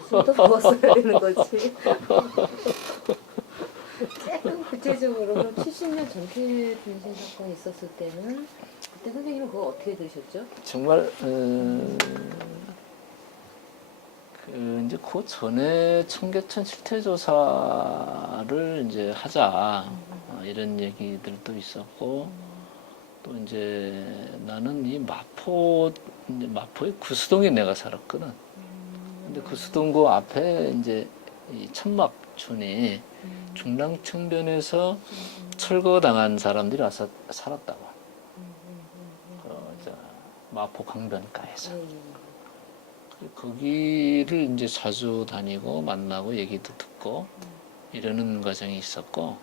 숨도 부었어야 되는 거지. 조금 구체적으로 그럼 70년 전태 분신 사건이 있었을 때는 그때 선생님은 그거 어떻게 들으셨죠? 정말 이제 그 전에 청계천 실태조사를 이제 하자 이런 얘기들도 있었고 또 이제 나는 이 마포의 구수동에 내가 살았거든. 근데 구수동 앞에 이제 이 천막촌이 중랑천변에서 철거당한 사람들이 와서 살았다고. 저 마포 강변가에서. 거기를 이제 자주 다니고 만나고 얘기도 듣고 이러는 과정이 있었고,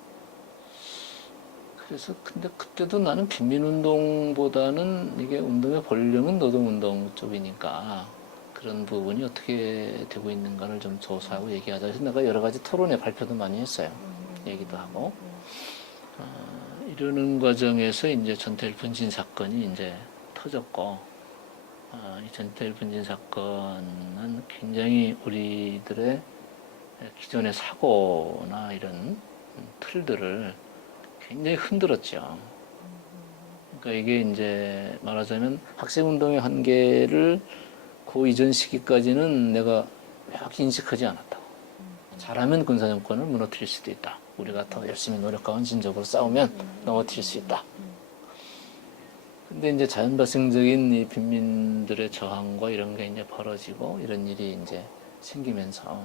그래서 근데 그때도 나는 빈민운동보다는 이게 운동의 본령은 노동운동 쪽이니까 그런 부분이 어떻게 되고 있는가를 좀 조사하고 얘기하자. 그래서 내가 여러 가지 토론회 발표도 많이 했어요. 얘기도 하고. 이러는 과정에서 이제 전태일 분신 사건이 이제 터졌고, 이 전태일 분신 사건은 굉장히 우리들의 기존의 사고나 이런 틀들을 굉장히 흔들었죠. 그러니까 이게 이제 말하자면 학생운동의 한계를 그 이전 시기까지는 내가 명확히 인식하지 않았다고. 잘하면 군사정권을 무너뜨릴 수도 있다. 우리가 더 열심히 노력하고 헌신적으로 싸우면 넘어뜨릴 수 있다. 근데 이제 자연 발생적인 이 빈민들의 저항과 이런 게 이제 벌어지고 이런 일이 이제 생기면서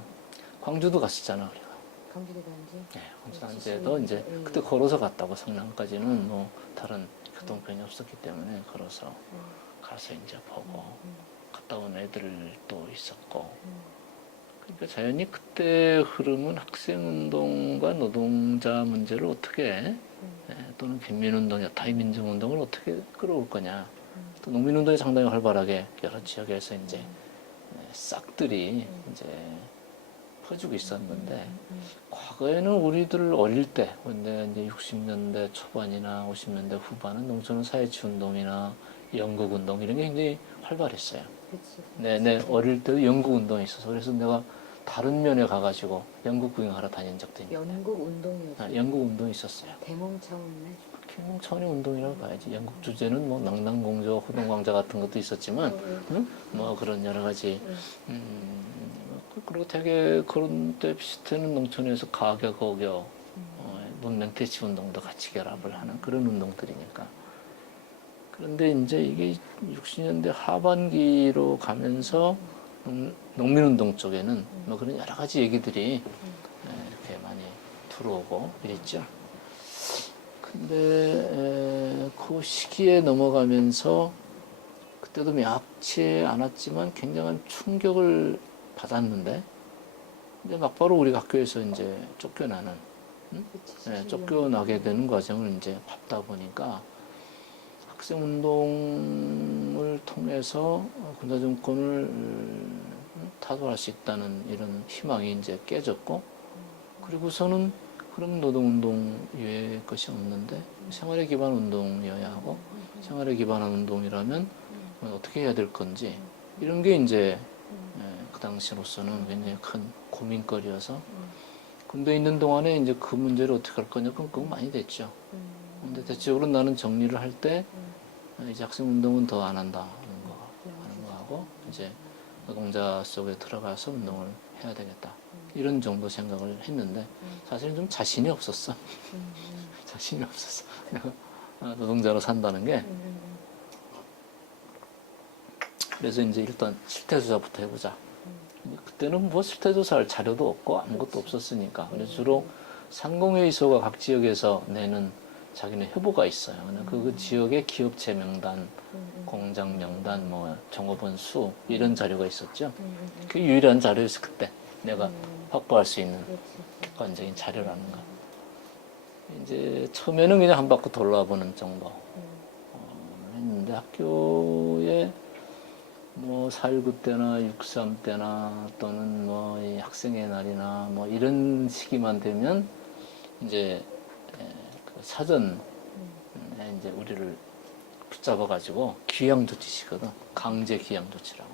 광주도 갔었잖아, 우리가. 광주대단지? 네, 광주단지에도 이제 그때 걸어서 갔다고 성남까지는 뭐 다른 교통편이 없었기 때문에 걸어서 가서 이제 보고 갔다 온 애들도 있었고. 그러니까 자연히 그때 흐름은 학생운동과 노동자 문제를 어떻게 또는 빈민운동, 타이민정운동을 어떻게 끌어올 거냐. 또 농민운동이 상당히 활발하게 여러 지역에서 이제 싹들이 이제 퍼지고 있었는데 과거에는 우리들 어릴 때, 근데 이제 60년대 초반이나 50년대 후반은 농촌 사회치운동이나 연극운동 이런 게 굉장히 활발했어요. 내 어릴 때도 연극운동이 있어서 그래서 내가 다른 면에 가가지고 연극 구경하러 다닌 적도 있는데. 연극 운동이었어요. 연극 운동이 있었어요. 대몽 차원의 대몽 차원의 운동이라고 봐야지. 연극 주제는 뭐 낭낭공조, 호동광자 같은 것도 있었지만, 응? 뭐 그런 여러 가지. 그리고 되게 그런 때 비슷한 농촌에서 가격어교, 문명대치 운동도 같이 결합을 하는 그런 운동들이니까. 그런데 이제 이게 60년대 하반기로 가면서 농민운동 쪽에는 뭐 그런 여러 가지 얘기들이 이렇게 많이 들어오고 이랬죠. 근데 그 시기에 넘어가면서 그때도 명확치 않았지만 굉장한 충격을 받았는데 이제 막바로 우리 학교에서 이제 쫓겨나는 쫓겨나게 되는 과정을 이제 밟다 보니까 학생운동을 통해서 군사정권을 타도할 수 있다는 이런 희망이 이제 깨졌고, 그리고서는 그럼 노동운동 이외의 것이 없는데 생활에 기반 운동이어야 하고, 생활에 기반한 운동이라면 어떻게 해야 될 건지 이런 게 이제 그 당시로서는 굉장히 큰 고민거리여서 군대에 있는 동안에 이제 그 문제를 어떻게 할 거냐 그건 많이 됐죠. 근데 대체적으로 나는 정리를 할 때 이제 학생운동은 더 안 한다 하는 거하고 이제 노동자 속에 들어가서 운동을 해야 되겠다 이런 정도 생각을 했는데 사실은 좀 자신이 없었어. 자신이 없었어. 내가 노동자로 산다는 게. 그래서 이제 일단 실태조사부터 해보자. 그때는 뭐 실태조사할 자료도 없고 아무것도 없었으니까. 그래서 주로 상공회의소가 각 지역에서 내는 자기네 후보가 있어요. 그 지역의 기업체 명단, 공장 명단, 뭐 종업원 수 이런 자료가 있었죠. 그게 유일한 자료였어 그때 내가 확보할 수 있는 객관적인 자료라는 거. 이제 처음에는 그냥 한 바퀴 돌아보는 정도 했는데 학교에 뭐 4.19 때나 6.3 때나 또는 뭐 이 학생의 날이나 뭐 이런 시기만 되면 이제 그 사전에 이제 우리를 붙잡아가지고 귀양 조치시거든. 강제 귀양 조치라고.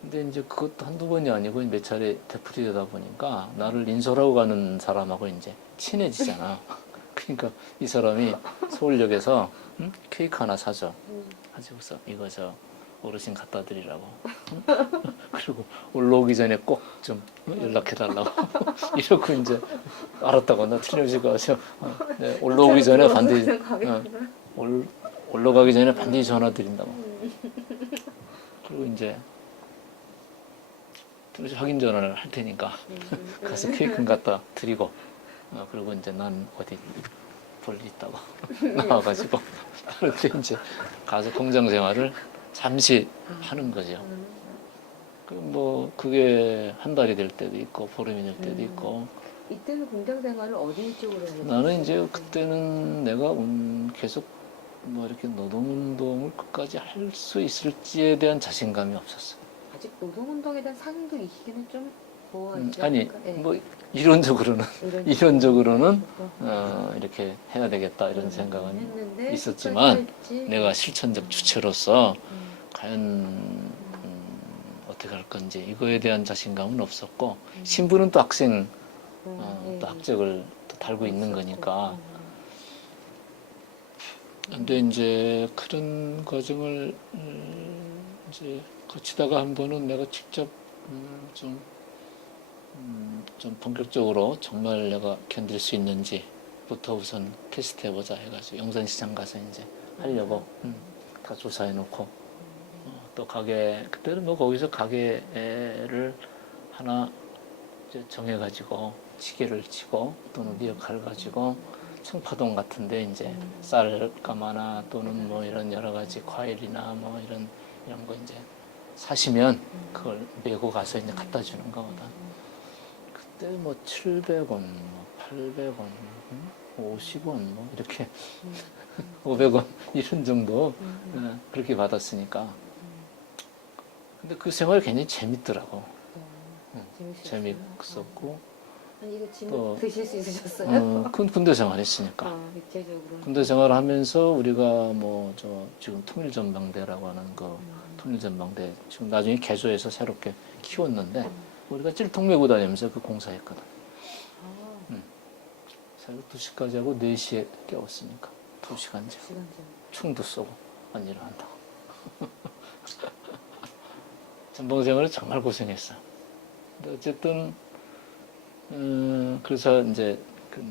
근데 이제 그것도 한두 번이 아니고 몇 차례 되풀이되다 보니까 나를 인솔하고 가는 사람하고 이제 친해지잖아. 그러니까 이 사람이 서울역에서 응? 케이크 하나 사줘. 가지고서 이거 저 어르신 갖다 드리라고. 응? 그리고 올라오기 전에 꼭 좀 연락해달라고. 이러고 이제 알았다고. 나 틀림없이 가서 네, 올라오기 전에 반드시 올라가기 전에 반드시 전화 드린다고. 그리고 이제 확인 전화를 할 테니까 가서 케이크 갖다 드리고 그리고 이제 난 어디 볼 일 있다고 나와가지고 그렇게 이제 가서 공장 생활을 잠시 하는 거죠. 뭐 그게 한 달이 될 때도 있고 보름이 될 때도 있고. 이때는 공장 생활을 어디 쪽으로 했어요? 나는 이제 그때는 내가 계속 뭐 이렇게 노동운동을 끝까지 할 수 있을지에 대한 자신감이 없었어. 아직 노동운동에 대한 상도 이 시기는 좀 보호하지 아니 않을까? 예. 뭐 이론적으로는 이렇게 해야 되겠다 이런 생각은 했는데 있었지만 끝까지 내가 실천적 주체로서 과연 어떻게 할 건지 이거에 대한 자신감은 없었고 신부는 또 학생 예. 또 학적을 또 달고 있는 있었고. 거니까. 근데 이제 그런 과정을 이제 거치다가 한 번은 내가 직접 좀 본격적으로 정말 내가 견딜 수 있는지부터 우선 테스트 해보자 해가지고 용산시장 가서 이제 하려고 다 조사해놓고 또 가게 그때는 뭐 거기서 가게를 하나 이제 정해가지고 시계를 치고 또는 리어카를 가지고 청파동 같은데 이제 쌀가마나 또는 뭐 이런 여러 가지 과일이나 뭐 이런 거 이제 사시면 그걸 메고 가서 이제 갖다 주는 거거든. 그때 뭐 700원, 뭐 800원, 50원 뭐 이렇게 500원 이런 정도 그렇게 받았으니까. 근데 그 생활이 굉장히 재밌더라고. 재밌었고. 아니 이거 짐 또, 드실 수 있으셨어요? 군대 생활했으니까. 입체적으로. 군대 생활하면서 우리가 뭐 저 지금 통일전망대라고 하는 그 통일전망대 지금 나중에 개조해서 새롭게 키웠는데 우리가 찔통 메고 다니면서 그 공사했거든. 새벽 2시까지 하고 4시에 깨웠으니까 2시간째. 충도 쏘고 안 일어난다고. 전방 생활을 정말 고생했어. 근데 어쨌든 그래서 이제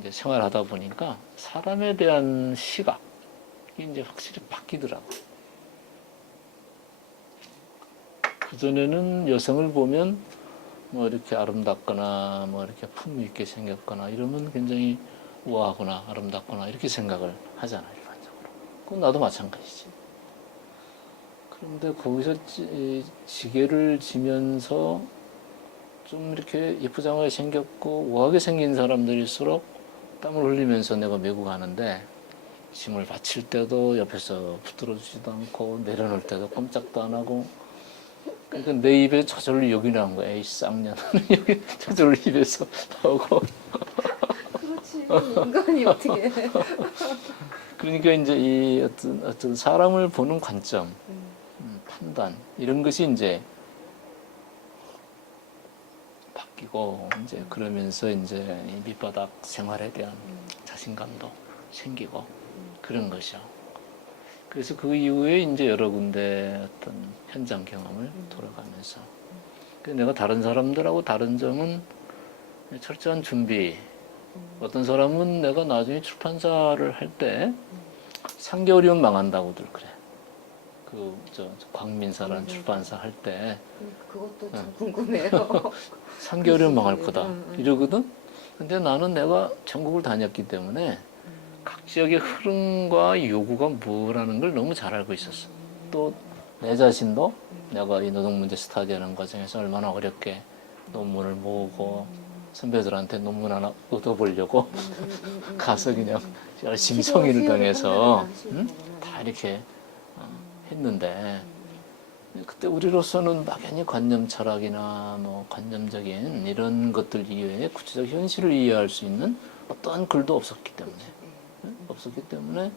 생활하다 보니까 사람에 대한 시각이 이제 확실히 바뀌더라고. 그전에는 여성을 보면 뭐 이렇게 아름답거나 뭐 이렇게 품위 있게 생겼거나 이러면 굉장히 우아하거나 아름답거나 이렇게 생각을 하잖아, 일반적으로. 그건 나도 마찬가지지. 그런데 거기서 지게를 지면서 좀 이렇게 예쁘장하게 생겼고 우아하게 생긴 사람들일수록 땀을 흘리면서 내가 메고 가는데 짐을 받칠 때도 옆에서 붙들어주지도 않고 내려놓을 때도 꼼짝도 안 하고 그러니까 내 입에 저절로 욕이 나는 거야. 에이 쌍년 여기 저절로 입에서 나오고 그렇지 인간이 어떻게 그러니까 이제 이 어떤 사람을 보는 관점 판단 이런 것이 이제 바뀌고 이제 그러면서 이제 이 밑바닥 생활에 대한 자신감도 생기고 그런 것이요. 그래서 그 이후에 이제 여러 군데 어떤 현장 경험을 돌아가면서 내가 다른 사람들하고 다른 점은 철저한 준비. 어떤 사람은 내가 나중에 출판사를 할 때 3개월이면 망한다고들 그래. 저 광민사라는 출판사 할 때 그것도 참 궁금해요. 3개월이면 망할 거다 이러거든. 근데 나는 내가 전국을 다녔기 때문에 각 지역의 흐름과 요구가 뭐라는 걸 너무 잘 알고 있었어. 또 내 자신도 내가 이 노동문제 스터디하는 과정에서 얼마나 어렵게 논문을 모으고 선배들한테 논문 하나 얻어보려고 가서 그냥 열심히 성의를 당해서 다 이렇게 했는데 그때 우리로서는 막연히 관념 철학이나 뭐 관념적인 이런 것들 이외에 구체적 현실을 이해할 수 있는 어떠한 글도 없었기 때문에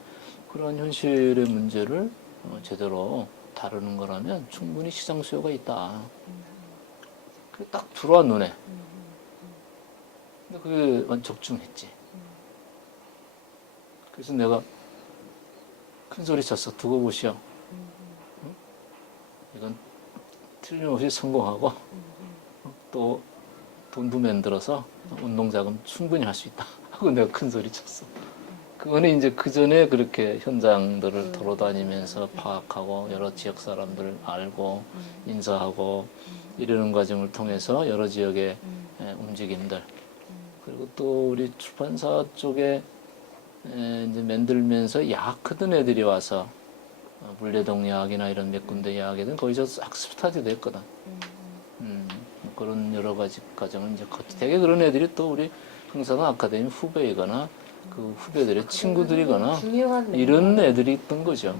그러한 현실의 문제를 제대로 다루는 거라면 충분히 시장 수요가 있다. 그게 딱 들어와 눈에. 근데 그게 완전 적중했지. 그래서 내가 큰 소리 쳤어. 두고 보시오. 응? 이건 틀림없이 성공하고 또 돈도 만들어서 운동자금 충분히 할 수 있다. 하고 내가 큰 소리 쳤어. 그거는 이제 그 전에 그렇게 현장들을 돌아다니면서 파악하고 여러 지역 사람들을 알고 인사하고 이러는 과정을 통해서 여러 지역의 움직임들 그리고 또 우리 출판사 쪽에 이제 만들면서 약 크던 애들이 와서 물레동 약이나 이런 몇 군데 약에는 거기서 싹 스타트 됐거든. 뭐 그런 여러 가지 과정을 이제 되게 그런 애들이 또 우리 흥사단 아카데미 후배이거나 그 후배들의 친구들이거나 중요한 이런 애들이 있던 거죠.